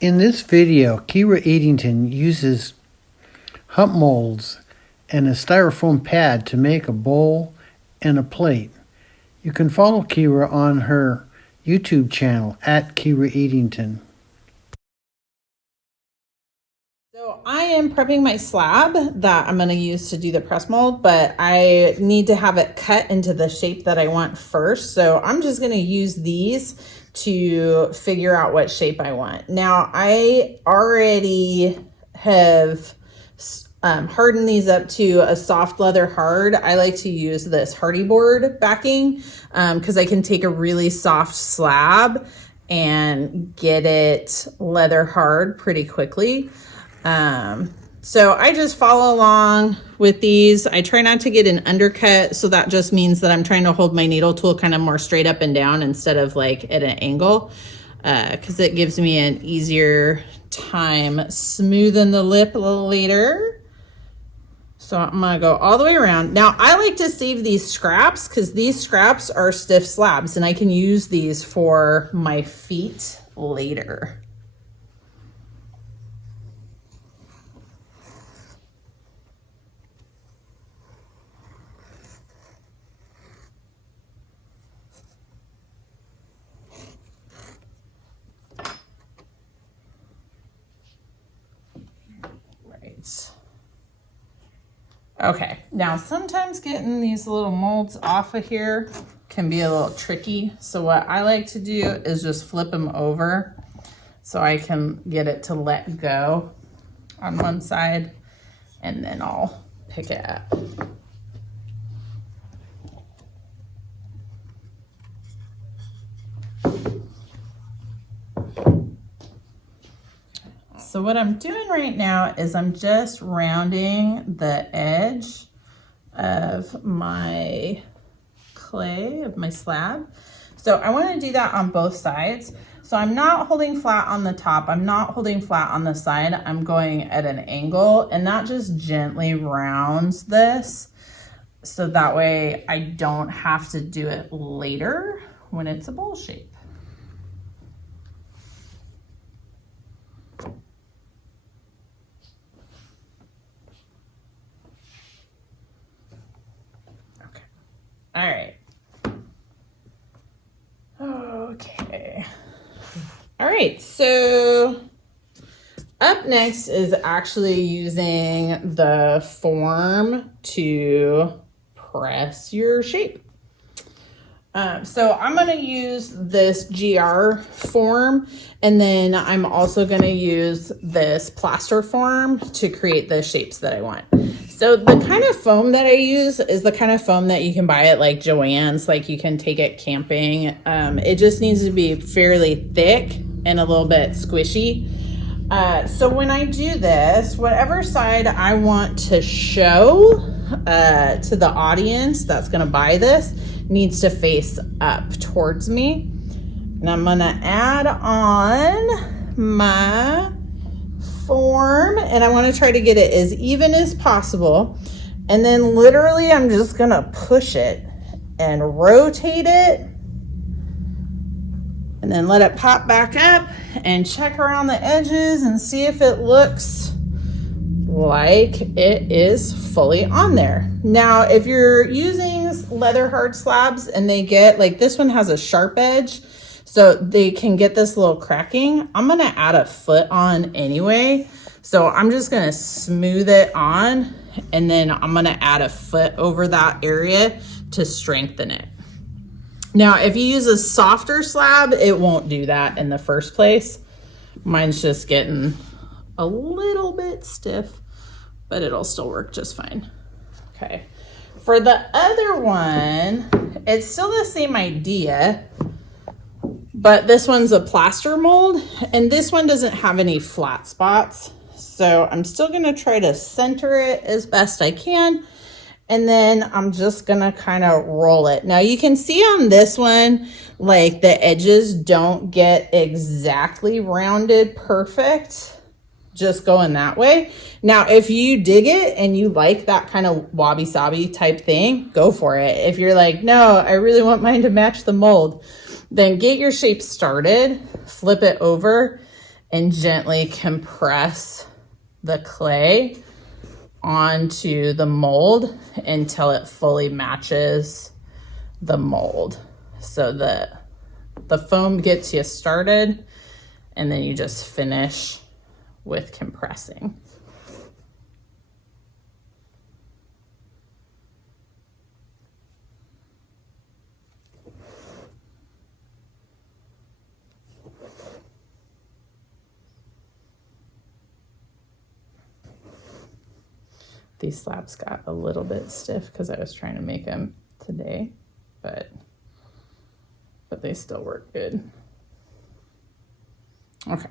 In this video, Kira Eadington uses hump molds and a styrofoam pad to make a bowl and a plate. You can follow Kira on her YouTube channel at Kira Eadington. So I am prepping my slab that I'm going to use to do the press mold, but I need to have it cut into the shape that I want first. So I'm just going to use these to figure out what shape I want. Now I already have hardened these up to a soft leather hard. I like to use this hardy board backing because I can take a really soft slab and get it leather hard pretty quickly. So I just follow along with these. I try not to get an undercut, so that just means that I'm trying to hold my needle tool kind of more straight up and down instead of like at an angle, because it gives me an easier time smoothing the lip a little later. So I'm gonna go all the way around. Now I like to save these scraps because these scraps are stiff slabs and I can use these for my feet later. Okay, now sometimes getting these little molds off of here can be a little tricky. So what I like to do is just flip them over so I can get it to let go on one side, and then I'll pick it up. So what I'm doing right now is I'm just rounding the edge of my clay, of my slab. So I want to do that on both sides. So I'm not holding flat on the top. I'm not holding flat on the side. I'm going at an angle, and that just gently rounds this. So that way I don't have to do it later when it's a bowl shape. All right. Okay. All right, so up next is actually using the form to press your shape. So I'm going to use this GR form, and then I'm also going to use this plaster form to create the shapes that I want. So the kind of foam that I use is the kind of foam that you can buy at like Joann's, like you can take it camping. It just needs to be fairly thick and a little bit squishy. So when I do this, whatever side I want to show to the audience that's going to buy this needs to face up towards me. And I'm going to add on my form, and I want to try to get it as even as possible. And then literally I'm just going to push it and rotate it, and then let it pop back up and check around the edges and see if it looks like it is fully on there. Now, if you're using leather hard slabs and they get, like this one has a sharp edge, so they can get this little cracking, I'm gonna add a foot on anyway. So I'm just gonna smooth it on, and then I'm gonna add a foot over that area to strengthen it. Now, if you use a softer slab, it won't do that in the first place. Mine's just getting a little bit stiff, but it'll still work just fine. Okay. For the other one, it's still the same idea, but this one's a plaster mold, and this one doesn't have any flat spots. So I'm still gonna try to center it as best I can, and then I'm just gonna kind of roll it. Now you can see on this one, like the edges don't get exactly rounded perfect, just going that way. Now, if you dig it and you like that kind of wabi-sabi type thing, go for it. If you're like, no, I really want mine to match the mold, then get your shape started, flip it over, and gently compress the clay onto the mold until it fully matches the mold. So the foam gets you started, and then you just finish with compressing. These slabs got a little bit stiff because I was trying to make them today, but they still work good. Okay.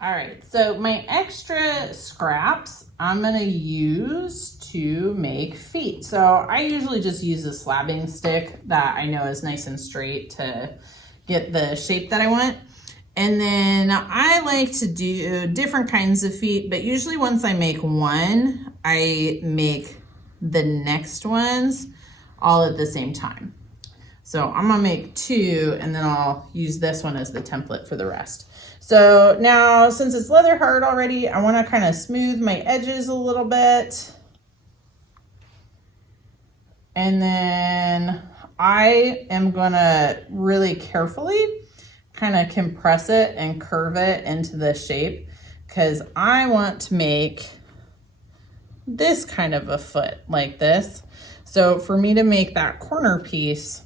All right, so my extra scraps I'm gonna use to make feet. So I usually just use a slabbing stick that I know is nice and straight to get the shape that I want. And then I like to do different kinds of feet, but usually once I make one, I make the next ones all at the same time. So I'm gonna make two, and then I'll use this one as the template for the rest. So now, since it's leather hard already, I wanna kind of smooth my edges a little bit. And then I am gonna really carefully kind of compress it and curve it into the shape, because I want to make this kind of a foot like this. So for me to make that corner piece,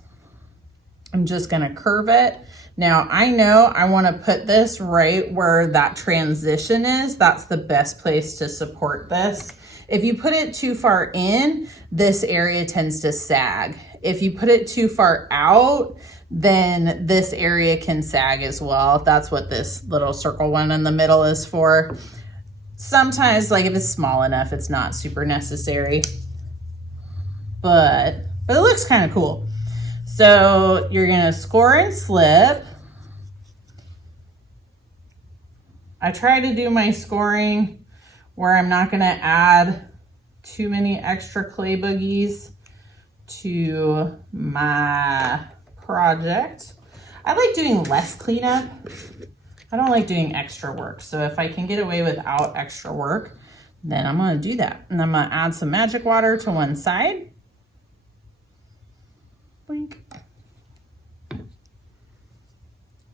I'm just gonna curve it. Now I know I wanna put this right where that transition is. That's the best place to support this. If you put it too far in, this area tends to sag. If you put it too far out, then this area can sag as well. That's what this little circle one in the middle is for. Sometimes, like if it's small enough, it's not super necessary, but it looks kind of cool. So you're gonna score and slip. I try to do my scoring where I'm not gonna add too many extra clay boogies to my project. I like doing less cleanup. I don't like doing extra work. So if I can get away without extra work, then I'm gonna do that. And I'm gonna add some magic water to one side. Blink.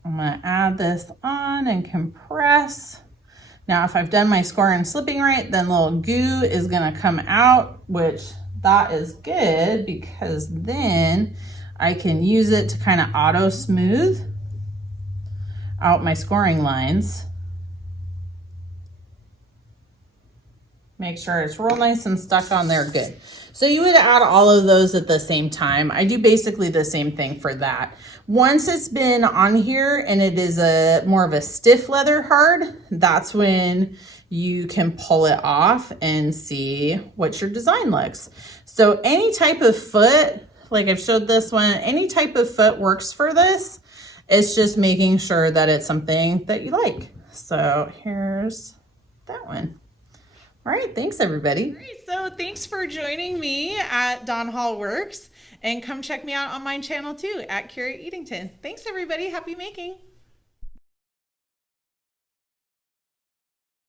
I'm gonna add this on and compress. Now, if I've done my scoring and slipping right, then little goo is gonna come out, which that is good because then I can use it to kind of auto smooth out my scoring lines. Make sure it's real nice and stuck on there good. So you would add all of those at the same time. I do basically the same thing for that. Once it's been on here and it is a more of a stiff leather hard, that's when you can pull it off and see what your design looks. So any type of foot, like I've showed this one, any type of foot works for this. It's just making sure that it's something that you like. So here's that one. All right, thanks everybody. Great, so thanks for joining me at Don Hall Works, and come check me out on my channel too at Eadington. Thanks everybody, happy making.